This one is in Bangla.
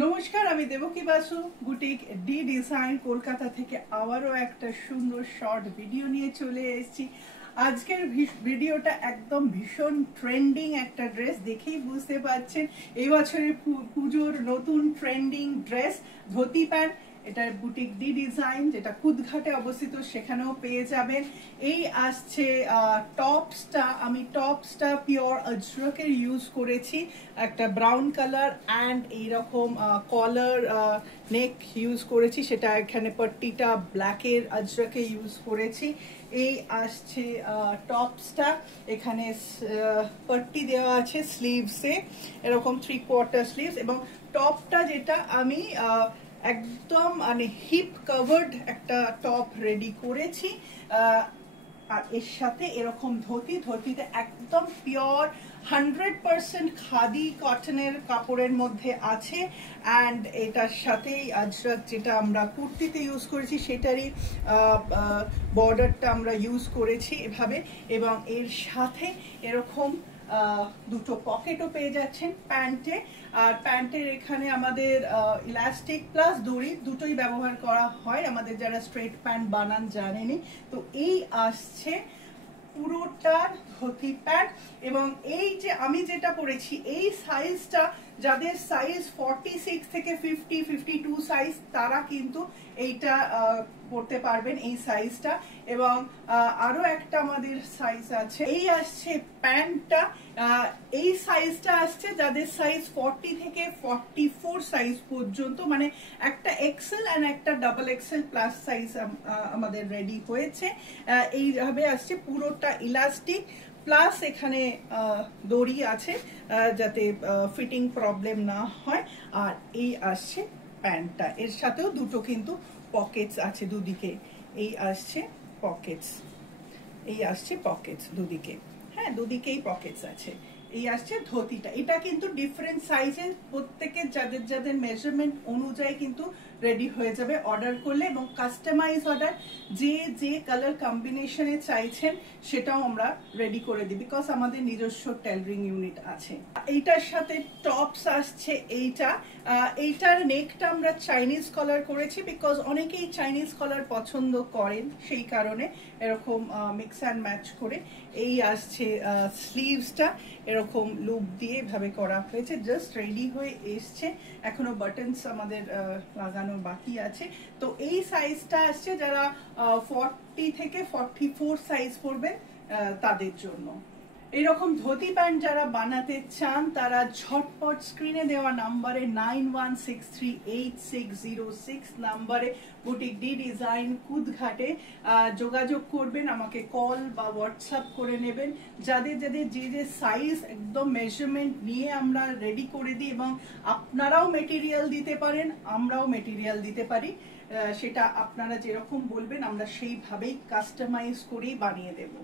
নমস্কার, আমি Devaki Basu, boutique D design Kolkata থেকে আবারও একটা সুন্দর শর্ট ভিডিও নিয়ে চলে এসেছি। আজকের ভিডিওটা একদম ভীষণ ট্রেন্ডিং একটা ড্রেস, দেখেই বুঝতে পারছেন এই বছরের পুজোর নতুন ট্রেন্ডিং ড্রেস ধুতি প্যান্ট। এটা বুটিক ডি ডিজাইন, যেটা কুদঘাটে অবস্থিত, সেখানেও পেয়ে যাবেন। এই আসছে টপসটা, আমি টপসটা পিওর আজরকের ইউজ করেছি, একটা ব্রাউন কালার অ্যান্ড এইরকম কলার নেক ইউজ করেছি, সেটা এখানে পট্টিটা ব্ল্যাকের আজরকে ইউজ করেছি। এই আসছে টপসটা, এখানে পট্টি দেওয়া আছে স্লিভসে, এরকম 3/4 স্লিভস, এবং টপটা যেটা আমি একদম মানে হিপ কভার্ড একটা টপ রেডি করেছি। আর এর সাথে এরকম ধুতিতে একদম পিওর 100% খাদি কটনের কাপড়ের মধ্যে আছে। অ্যান্ড এটার সাথেই আজরাক যেটা আমরা কুর্তিতে ইউজ করেছি সেটারই বর্ডারটা আমরা ইউজ করেছি এভাবে, এবং এর সাথে এরকম দুটো পকেটও পেয়ে যাচ্ছেন প্যান্টে। আর প্যান্টের এখানে আমাদের ইলাস্টিক প্লাস দড়ি দুটোই ব্যবহার করা হয়, আমাদের যারা স্ট্রেট প্যান্ট বানান জানেনি। তো এই আসছে পুরোটা ধুতি প্যান্ট। এবং এই যে আমি যেটা পরেছি এই সাইজটা, যাদের সাইজ 46 থেকে 52 সাইজ, তারা কিন্তু এইটা পড়তে পারবেন এই সাইজটা। এবং আরো একটা আমাদের সাইজ আছে, এই আসছে প্যান্টটা, এই সাইজটা আসছে যাদের সাইজ 40 থেকে 44 সাইজ পর্যন্ত, মানে একটা এক্সেল এন্ড একটা ডাবল এক্সেল প্লাস সাইজ আমাদের রেডি হয়েছে। এইভাবে আসছে, পুরোটা ইলাস্টিক প্লাস এখানে দড়ি আছে যাতে ফিটিং প্রবলেম না হয়। আর এই আসছে প্যান্টটা, এর সাথেও দুটো কিন্তু পকেটস আছে দুদিকে। এই আসছে পকেটস, এই আসছে পকেটস দুদিকে, হ্যাঁ দুদিকেই পকেটস আছে। এই আসছে ধুতিটা, এটা কিন্তু ডিফারেন্ট সাইজের, প্রত্যেকের যাদের যাদের মেজারমেন্ট অনুযায়ী কিন্তু রেডি হয়ে যাবে অর্ডার করলে, এবং কাস্টমাইজ অর্ডার যে যে কালার কম্বিনেশনে চাইছেন সেটাও আমরা রেডি করে দিই, বিকজ আমাদের নিজস্ব টেলারিং ইউনিট আছে। এইটার সাথে টপস আসছে এইটার নেকটা আমরা চাইনিজ কলার করেছি, বিকজ অনেকেই চাইনিজ কলার পছন্দ করেন, সেই কারণে এরকম মিক্স অ্যান্ড ম্যাচ করে। এই আসছে স্লিভসটা, এরকম লুপ দিয়ে এভাবে করা হয়েছে, জাস্ট রেডি হয়ে এসছে, এখনো বাটনস আমাদের লাগানো বাকি আছে। তো এই সাইজটা আসছে যারা 40 থেকে 44 সাইজ পরবেন তাদের জন্য। এইরকম ধুতি প্যান্ট যারা বানাতে চান তারা ঝটপট স্ক্রিনে দেওয়া নাম্বারে 91638606 নাম্বারে বুটিক ডি ডিজাইন কুদঘাটে যোগাযোগ করবেন, আমাকে কল বা হোয়াটসঅ্যাপ করে নেবেন। যাদের যাদের যে যে সাইজ একদম মেজারমেন্ট নিয়ে আমরা রেডি করে দিই, এবং আপনারাও মেটেরিয়াল দিতে পারেন, আমরাও মেটেরিয়াল দিতে পারি, সেটা আপনারা যেরকম বলবেন আমরা সেইভাবেই কাস্টমাইজ করেই বানিয়ে দেব।